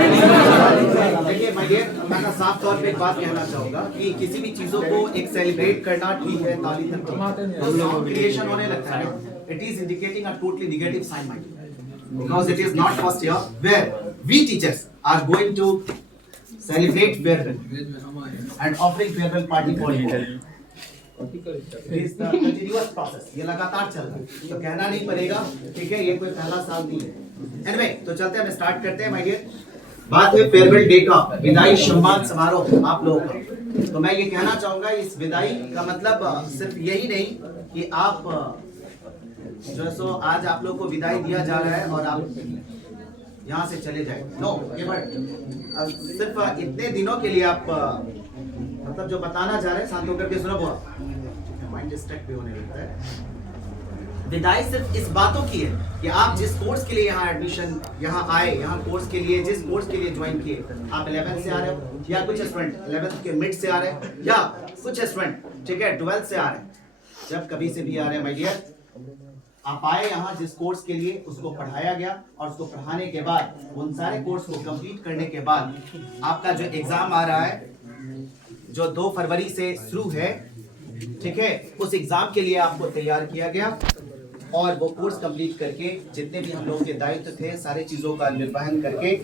देखिए my dear, मैं साफ तौर पे एक बात कहना चाहूंगा कि किसी भी चीजों को एक सेलिब्रेट करना ठीक है, ताली तक तो साउंड क्रिएशन होने लगता है, it is indicating a totally negative sign my dear, because it is not first year where we teachers are going to celebrate farewell and offering farewell party for you. It is the continuous process, ये लगातार चल रहा है, तो कहना नहीं पड़ेगा, ठीक है, ये कोई पहला साल नहीं है। Anyway, तो चलते हैं, हम स्टार्ट करते हैं माय डियर। बात हुई फेयरवेल डे का, विदाई सम्मान समारोह आप लोगों का, तो मैं ये कहना चाहूंगा इस विदाई का मतलब सिर्फ यही नहीं कि आप जो सो आज आप लोग को विदाई दिया जा रहा है और आप यहाँ से चले जाए, नो, ये बट सिर्फ इतने दिनों के लिए आप मतलब जो बताना चाह रहे हैं, शांत होकर के सुनो, माइंड डिस्ट्रैक्ट भी होने लगता है। विदाई सिर्फ इस बातों की है कि आप जिस कोर्स के लिए यहाँ एडमिशन यहाँ आए, यहाँ कोर्स के लिए जिस कोर्स के लिए ज्वाइन किए, आप 11th से आ रहे हो या कुछ स्टूडेंट 11th के मिड से आ रहे हैं या कुछ स्टूडेंट ठीक है 12th से आ रहे हैं, जब कभी से भी आ रहे हैं माय डियर, आप आए यहाँ जिस कोर्स के लिए, उसको पढ़ाया गया और उसको पढ़ाने के बाद उन सारे कोर्स को कंप्लीट करने के बाद आपका जो एग्जाम आ रहा है जो 2 फरवरी से शुरू है, ठीक है, उस एग्जाम के लिए आपको तैयार किया गया और वो कोर्स कंप्लीट करके जितने भी हम लोगों के दायित्व थे सारी चीजों का निर्वहन करके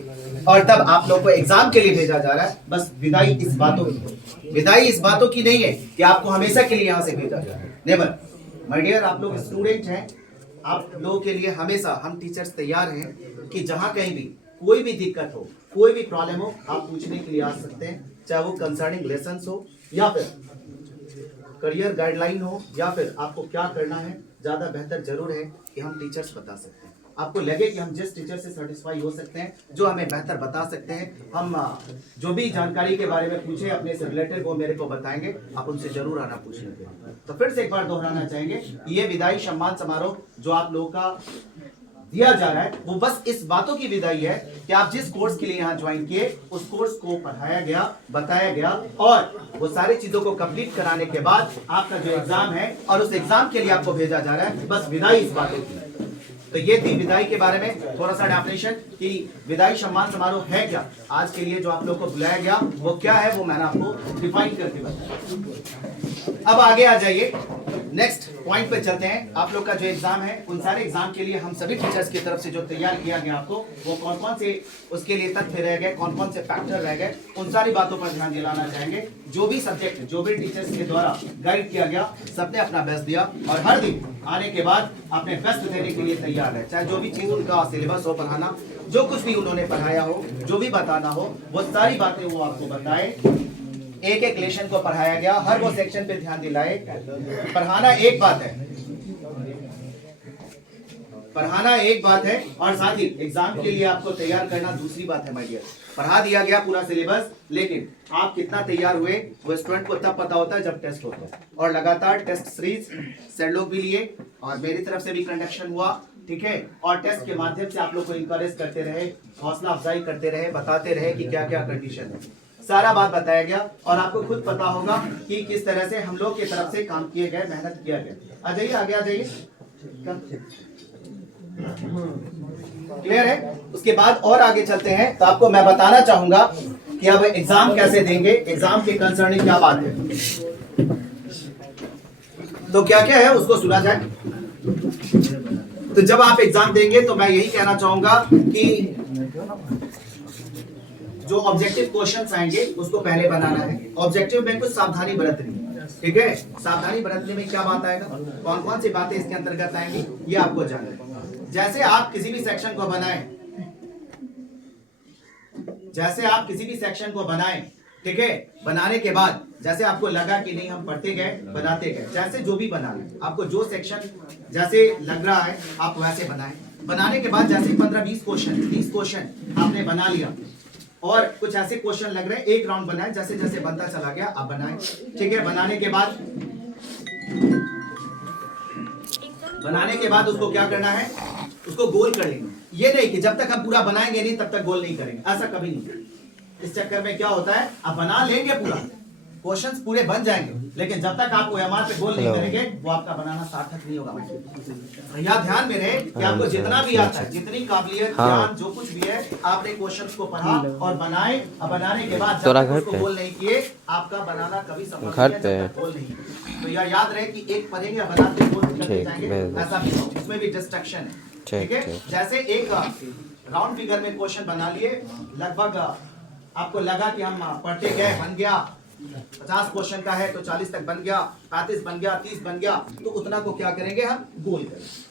और तब आप लोग को एग्जाम के लिए भेजा जा रहा है। बस विदाई इस बातों की, विदाई इस बातों की नहीं है कि आपको हमेशा के लिए यहाँ से भेजा जा रहा है, नेवर माय डियर। आप लोग स्टूडेंट हैं, आप लोगों के लिए हमेशा हम टीचर्स तैयार हैं कि जहाँ कहीं भी कोई भी दिक्कत हो, कोई भी प्रॉब्लम हो, आप पूछने के लिए आ सकते हैं, चाहे वो कंसर्निंग लेसन हो या फिर करियर गाइडलाइन हो या फिर आपको क्या करना है, ज्यादा बेहतर जरूर है कि हम टीचर्स बता सकते हैं। आपको लगे कि हम जिस टीचर से सेटिस्फाई हो सकते हैं, जो हमें बेहतर बता सकते हैं, हम जो भी जानकारी के बारे में पूछे अपने से रिलेटेड वो मेरे को बताएंगे, आप उनसे जरूर आना पूछने के लिए। तो फिर से एक बार दोहराना चाहेंगे, ये विदाई सम्मान समारोह जो आप लोगों का दिया जा रहा है वो बस इस बातों की विदाई है कि आप जिस कोर्स के लिए यहाँ ज्वाइन किए उस कोर्स को पढ़ाया गया, बताया गया और वो सारी चीजों को कंप्लीट कराने के बाद आपका जो एग्जाम है और उस एग्जाम के लिए आपको भेजा जा रहा है, बस विदाई इस बातों की। तो ये थी विदाई के बारे में थोड़ा सा डेफिनेशन कि विदाई सम्मान समारोह है क्या, आज के लिए जो आप लोग को बुलाया गया वो क्या है, वो मैंने आपको डिफाइन करके बताया। अब आगे आ जाइए, नेक्स्ट पॉइंट पे चलते हैं। आप लोग का जो एग्जाम है उन सारे एग्जाम के लिए हम सभी टीचर्स की तरफ से जो तैयार किया गया आपको, वो कौन कौन से उसके लिए तथ्य रह गए, कौन कौन से फैक्टर रह गए, उन सारी बातों पर ध्यान दिलाना चाहेंगे। जो भी सब्जेक्ट जो भी टीचर्स के द्वारा गाइड किया गया, सबने अपना बेस्ट दिया और हर दिन आने के बाद अपने बेस्ट देने के लिए तैयार है, चाहे जो भी चीज उनका सिलेबस हो पढ़ाना, जो कुछ भी उन्होंने पढ़ाया हो, जो भी बताना हो, वो सारी बातें वो आपको बताए। एक एक लेसन को पढ़ाया गया, हर वो सेक्शन पे ध्यान दिलाए। पढ़ाना एक बात है, पढ़ाना एक बात है और साथ ही एग्जाम के लिए आपको तैयार करना दूसरी बात है माय डियर। पढ़ा दिया गया पूरा सिलेबस, लेकिन आप कितना तैयार हुए वो स्टूडेंट को तब पता होता है जब टेस्ट होता है। और लगातार टेस्ट सीरीज सर लोग भी लिए और मेरी तरफ से भी कंडक्शन हुआ, ठीक है, और टेस्ट के माध्यम से आप लोग को इंकरेज करते रहे, हौसला अफजाई करते रहे, बताते रहे कि क्या क्या कंडीशन है, सारा बात बताया गया और आपको खुद पता होगा कि किस तरह से हम लोग की तरफ से काम किए गए, मेहनत किया गया। आ जाइए आगे, आ जाइए, क्लियर है। उसके बाद और आगे चलते हैं तो आपको मैं बताना चाहूंगा कि अब एग्जाम कैसे देंगे, एग्जाम के कंसर्निंग क्या बात है, तो क्या क्या है उसको सुना जाए। तो जब आप एग्जाम देंगे तो मैं यही कहना चाहूंगा कि जो ऑब्जेक्टिव क्वेश्चंस आएंगे उसको पहले बनाना है। ऑब्जेक्टिव में कुछ सावधानी बरतनी है, ठीक है। सावधानी बरतने में क्या बात आएगा, कौन कौन सी बातें इसके अंतर्गत आएंगी, ये आपको जानना है। जैसे आप किसी भी सेक्शन को बनाएं, जैसे आप किसी भी सेक्शन को बनाएं, ठीक है, बनाने के बाद जैसे आपको लगा कि नहीं हम पढ़ते गए बनाते गए, जैसे जो भी बना लें, आपको जो सेक्शन जैसे लग रहा है आप वैसे बनाएं। बनाने के बाद जैसे 15-20 क्वेश्चन 30 क्वेश्चन आपने बना लिया और कुछ ऐसे क्वेश्चन लग रहे हैं, एक राउंड बनाए, जैसे जैसे बनता चला गया आप बनाएं, ठीक है। बनाने के बाद उसको क्या करना है, उसको गोल कर लेंगे। ये नहीं कि जब तक हम पूरा बनाएंगे नहीं तब तक गोल नहीं करेंगे, ऐसा कभी नहीं। इस चक्कर में क्या होता है, आप बना लेंगे पूरा, क्वेश्चंस पूरे बन जाएंगे, लेकिन जब तक आप OMR पे गोल नहीं करेंगे वो आपका बनाना सार्थक नहीं होगा। भैया ध्यान में रहे कि आपको जितना भी आता है, जितनी काबिलियत, ज्ञान, जो कुछ भी है, आपने क्वेश्चंस को पढ़ा और बनाए, और बनाने के बाद जब तक उसको गोल नहीं किए आपका बनाना कभी संभव नहीं है, जब तक गोल नहीं। तो यह याद रहे कि एक पढ़ेंगे और बनाते गोल करते जाएंगे, ऐसा भी हो, इसमें भी डिस्ट्रैक्शन है। ठीक है, जैसे एक राउंड फिगर में क्वेश्चन बना लिए, लगभग आपको लगा कि हम पढ़ते गए, बन गया 50 क्वेश्चन का है तो 40 तक बन गया, 35 बन गया, 30 बन गया, तो उतना को क्या करेंगे हम गोल करेंगे।